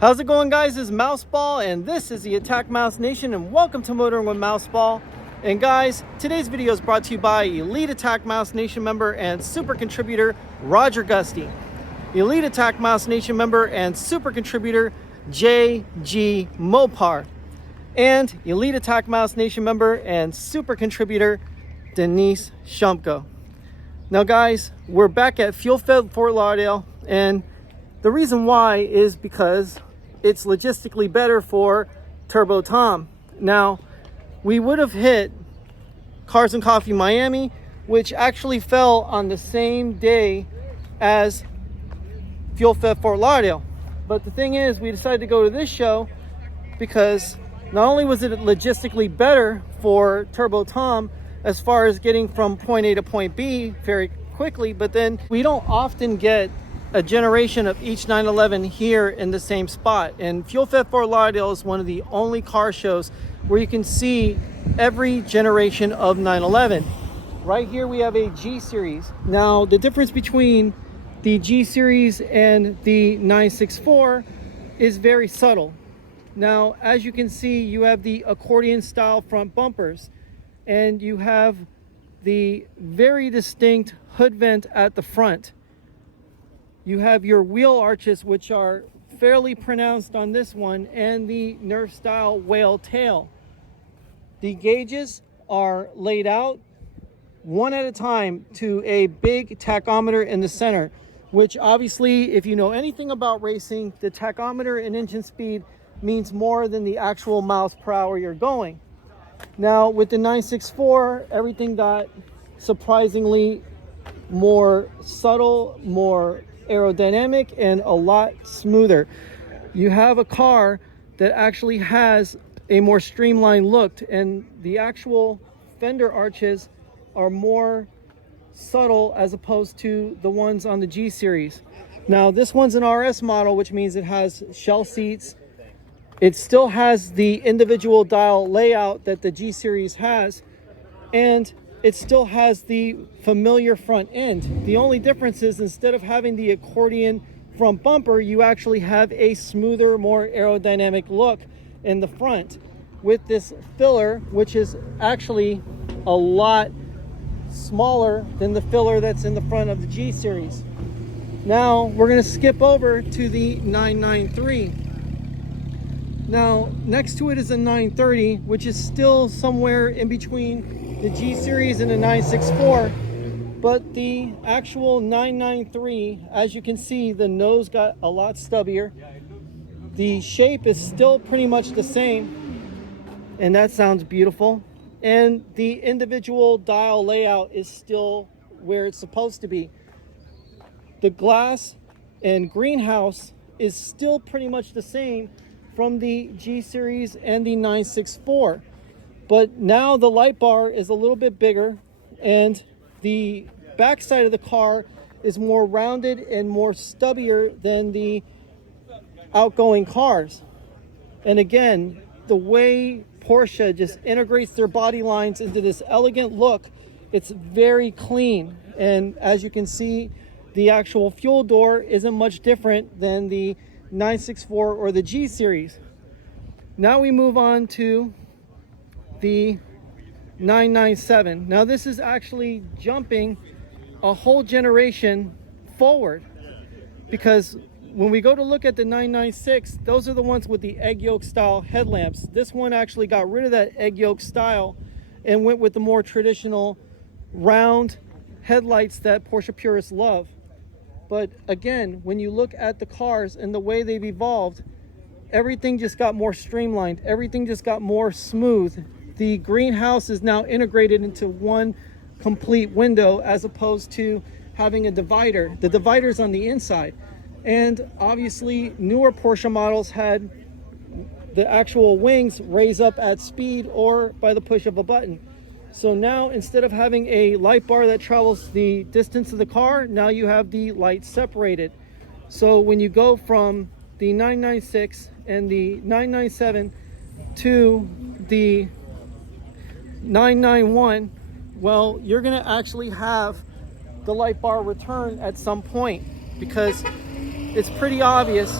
How's it going, guys? This is Mouseball, and this is the AttackMouse Nation, and welcome to Motoring with Mouseball. And guys, today's video is brought to you by Elite AttackMouse Nation member and super contributor Roger Gusty, Elite AttackMouse Nation member and super contributor JG Mopar, and Elite AttackMouse Nation member and super contributor Denise Shumko. Now guys, we're back at Fuel Fed Ft Lauderdale, and the reason why is because it's logistically better for Turbo Tom. Now, we would have hit Cars and Coffee Miami, which actually fell on the same day as Fuel Fed Ft Lauderdale. But the thing is, we decided to go to this show because not only was it logistically better for Turbo Tom as far as getting from point A to point B very quickly, but then we don't often get a generation of each 911 here in the same spot. And Fuel Fed Ft Lauderdale is one of the only car shows where you can see every generation of 911. Right here we have a G Series. Now the difference between the G Series and the 964 is very subtle. Now as you can see, you have the accordion style front bumpers, and you have the very distinct hood vent at the front. You have your wheel arches, which are fairly pronounced on this one, and the Nerf style whale tail. The gauges are laid out one at a time to a big tachometer in the center, which obviously, if you know anything about racing, the tachometer and engine speed means more than the actual miles per hour you're going. Now with the 964, everything got surprisingly more subtle, more aerodynamic, and a lot smoother. You have a car that actually has a more streamlined look, and the actual fender arches are more subtle as opposed to the ones on the G Series. Now this one's an RS model, which means it has shell seats. It still has the individual dial layout that the G Series has, and it still has the familiar front end. The only difference is, instead of having the accordion front bumper, you actually have a smoother, more aerodynamic look in the front with this filler, which is actually a lot smaller than the filler that's in the front of the G Series. Now we're gonna skip over to the 993. Now next to it is a 930, which is still somewhere in between the G Series and the 964, but the actual 993, as you can see, the nose got a lot stubbier. The shape is still pretty much the same, and that sounds beautiful. And the individual dial layout is still where it's supposed to be. The glass and greenhouse is still pretty much the same from the G Series and the 964. But now the light bar is a little bit bigger, and the back side of the car is more rounded and more stubbier than the outgoing cars. And again, the way Porsche just integrates their body lines into this elegant look, it's very clean. And as you can see, the actual fuel door isn't much different than the 964 or the G Series. Now we move on to the 997. Now this is actually jumping a whole generation forward, because when we go to look at the 996, those are the ones with the egg yolk style headlamps. This one actually got rid of that egg yolk style and went with the more traditional round headlights that Porsche purists love. But again, when you look at the cars and the way they've evolved, everything just got more streamlined, everything just got more smooth. The greenhouse is now integrated into one complete window as opposed to having a divider. The divider's on the inside. And obviously newer Porsche models had the actual wings raise up at speed or by the push of a button. So now, instead of having a light bar that travels the distance of the car, now you have the lights separated. So when you go from the 996 and the 997 to the 991, well, you're going to actually have the light bar return at some point, because it's pretty obvious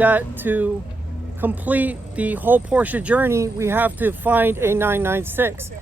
that to complete the whole Porsche journey, we have to find a 996.